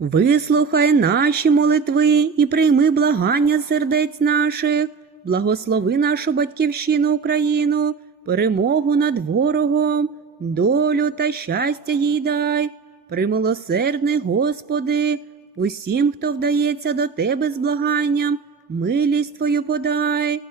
Вислухай наші молитви і прийми благання сердець наших, благослови нашу батьківщину Україну, перемогу над ворогом, долю та щастя їй дай. Примилосердний Господи, усім, хто вдається до Тебе з благанням, милість Твою подай.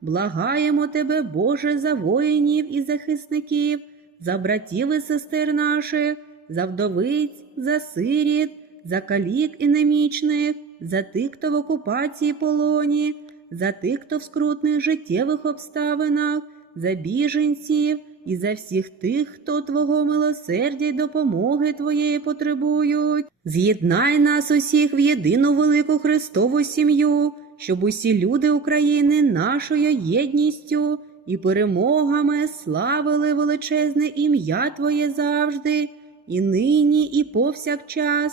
Благаємо Тебе, Боже, за воїнів і захисників, за братів і сестер наших, за вдовиць, за сиріт, за калік і немічних, за тих, хто в окупації полоні, за тих, хто в скрутних життєвих обставинах, за біженців і за всіх тих, хто Твого милосердя й допомоги Твоєї потребують. З'єднай нас усіх в єдину велику Христову сім'ю, щоб усі люди України нашою єдністю і перемогами славили величезне ім'я Твоє завжди, і нині, і повсякчас,